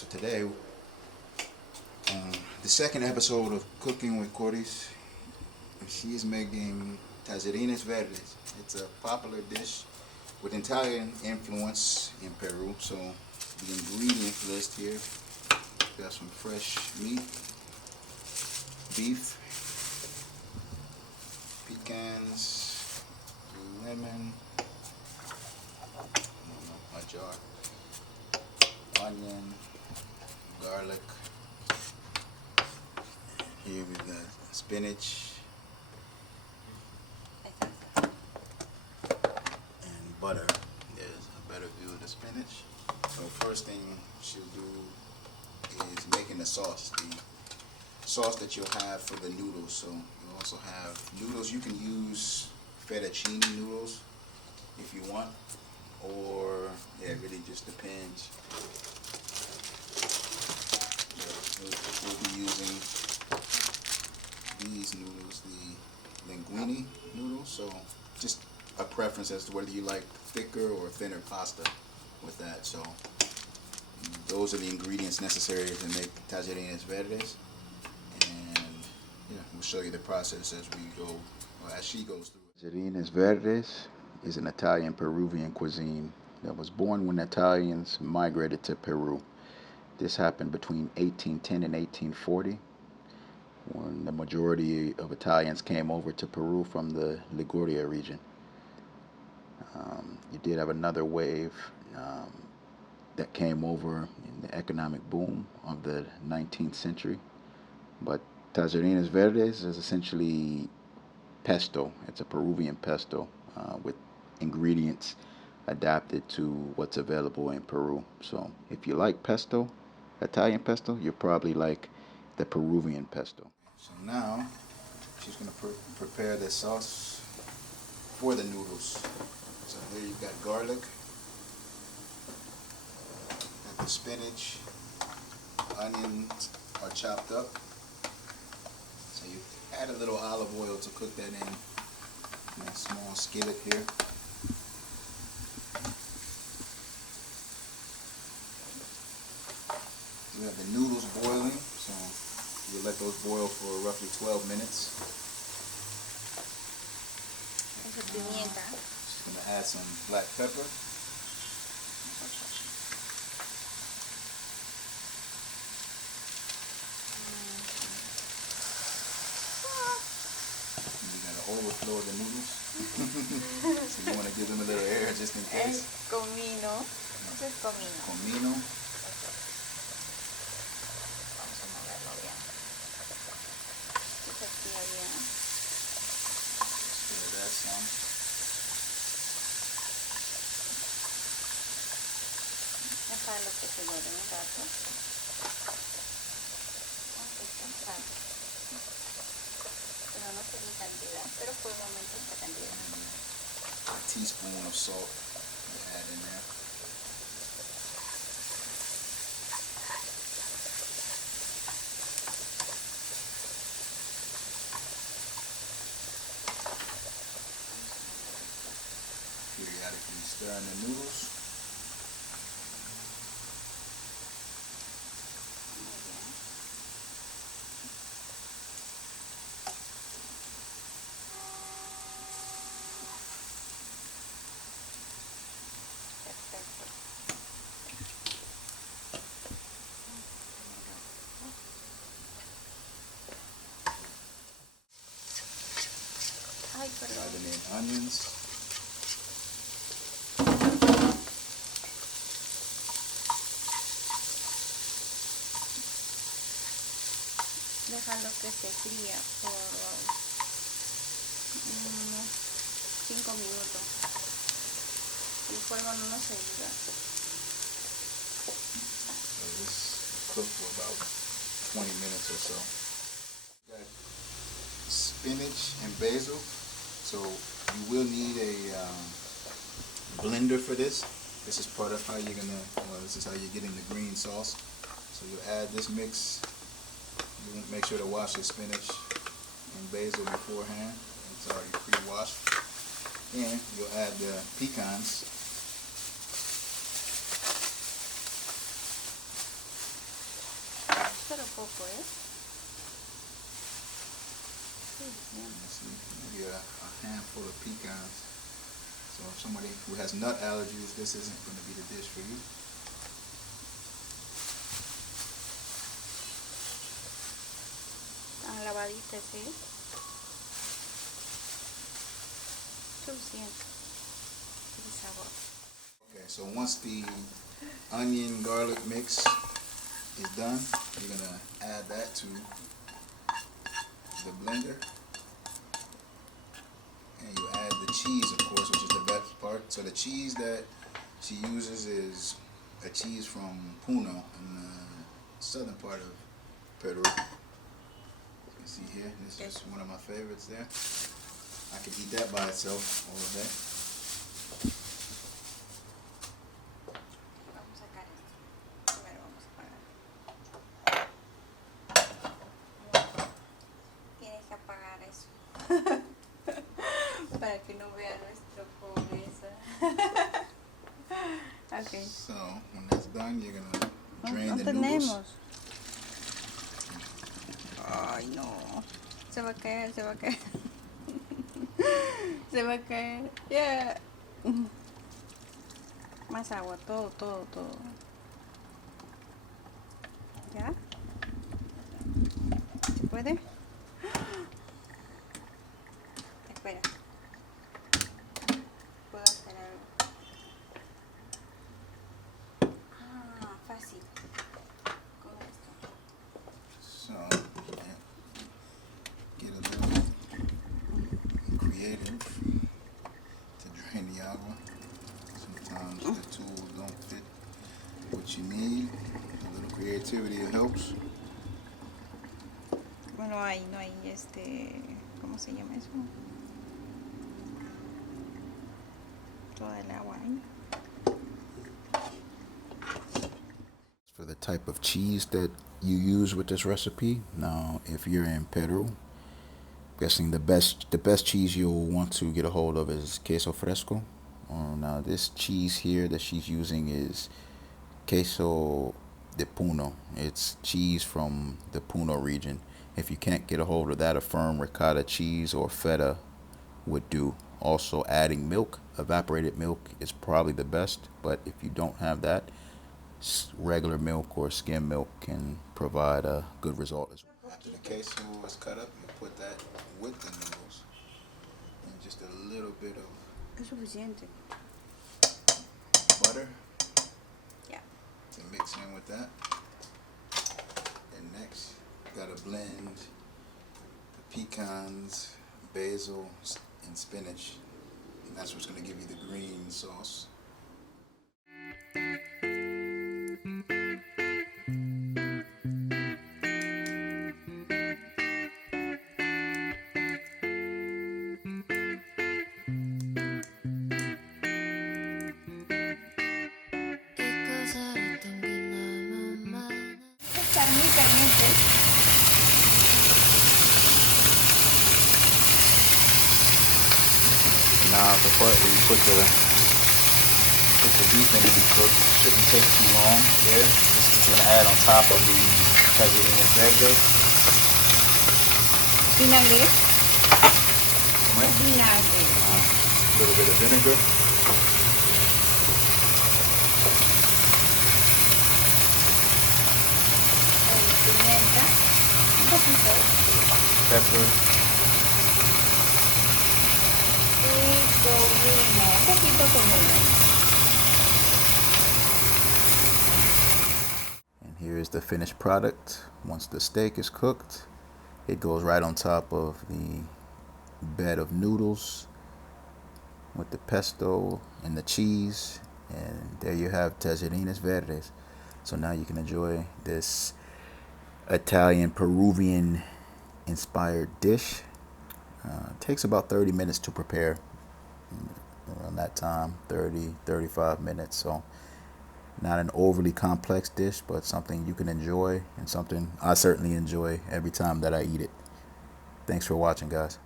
So today, the second episode of Cooking with Coris, she is making Tallarines Verdes. It's a popular dish with Italian influence in Peru. So the ingredients list here, we got some fresh meat, beef, pecans, lemon, a jar, onion, garlic. Here we've got spinach and butter. There's a better view of the spinach. So first thing she'll do is making the sauce that you'll have for the noodles. So you also have noodles. You can use fettuccine noodles if you want, or yeah, it really just depends. We'll be using these noodles, the linguine noodles. So just a preference as to whether you like thicker or thinner pasta with that. So those are the ingredients necessary to make Tallarines Verdes. And yeah, we'll show you the process as we go, or as she goes through it. Tallarines Verdes is an Italian Peruvian cuisine that was born when Italians migrated to Peru. This happened between 1810 and 1840, when the majority of Italians came over to Peru from the Liguria region. You did have another wave that came over in the economic boom of the 19th century. But Tallarines Verdes is essentially pesto. It's a Peruvian pesto with ingredients adapted to what's available in Peru. So if you like pesto, Italian pesto, you probably like the Peruvian pesto. So now she's going to prepare the sauce for the noodles. So here you've got garlic, got the spinach, onions are chopped up. So you add a little olive oil to cook that in a small skillet here. We have the noodles boiling, so we'll let those boil for roughly 12 minutes. Just going to add some black pepper. And you got to overflow the noodles. So you want to give them a little air just in case. Comino. Eso es comino. Comino. Some. Dejarlo que se dore un rato. Pero no sé qué cantidad, pero por el momento esta cantidad. A teaspoon of salt we add in there. Periodically stirring the noodles. Adding in onions. Dejarlo que se fría por unos 5 minutos. El fuego no nos ayuda. So this will cook for about 20 minutes or so. Got spinach and basil. So you will need a blender for this. This is part of how you're this is how you're getting the green sauce. So you'll add this mix. You make sure to wash your spinach and basil beforehand. It's already pre-washed. And you'll add the pecans. poco, ¿eh? Sí, bien. Let's see, maybe a handful of pecans. So if somebody who has nut allergies, this isn't going to be the dish for you. Están lavaditas, ¿sí? Suficiente. El sabor. Okay, so once the onion garlic mix is done, you're going to add that to the blender. And you add the cheese, of course, which is the best part. So the cheese that she uses is a cheese from Puno in the southern part of Peru. You see here, this is one of my favorites there. I could eat that by itself all day. Vamos a sacar esto. Primero vamos a apagar. Tienes que apagar eso. Para que no vea nuestra pobreza. Okay. So when that's done, you're gonna drain No the noodles. tenemos. Ay, no. Se va a caer, se va a caer. Se va a caer. Ya. Más agua, todo. ¿Ya? ¿Se puede? Espera. Puedo hacer algo. Ah, fácil. Con esto. So yeah, get a little creative to drain the agua. Sometimes the tools don't fit what you need. A little creativity helps. Bueno, ahí no hay ¿cómo se llama eso? Toda el agua ahí. For the type of cheese that you use with this recipe. Now, if you're in Peru, I'm guessing the best cheese you'll want to get a hold of is Queso fresco. Now, this cheese here that she's using is Queso de Puno. It's cheese from the Puno region. If you can't get a hold of that, a firm ricotta cheese or feta would do. Also, adding milk, evaporated milk, is probably the best. But if you don't have that, regular milk or skim milk can provide a good result as well. After the queso is cut up, you put that with the noodles and just a little bit of Es suficiente. butter Ya. to mix in with that. And next, you gotta blend the pecans, basil, and spinach. And that's what's gonna give you the green sauce. Están muy calientes. Now the part where you put the beef in to be cooked shouldn't take too long. There, this is gonna add on top of the Tallarines Verdes. Vinagre. Right? Vinagre. A little bit of vinegar. Pimienta. Un poquito. Pepper. Y comino. Un poquito comino. And here is the finished product. Once the steak is cooked, it goes right on top of the bed of noodles with the pesto and the cheese. And there you have Tallarines Verdes. So now you can enjoy this Italian Peruvian inspired dish. It takes about 30 minutes to prepare. Around that time, 35 minutes. So not an overly complex dish, but something you can enjoy and something I certainly enjoy every time that I eat it. Thanks for watching, guys.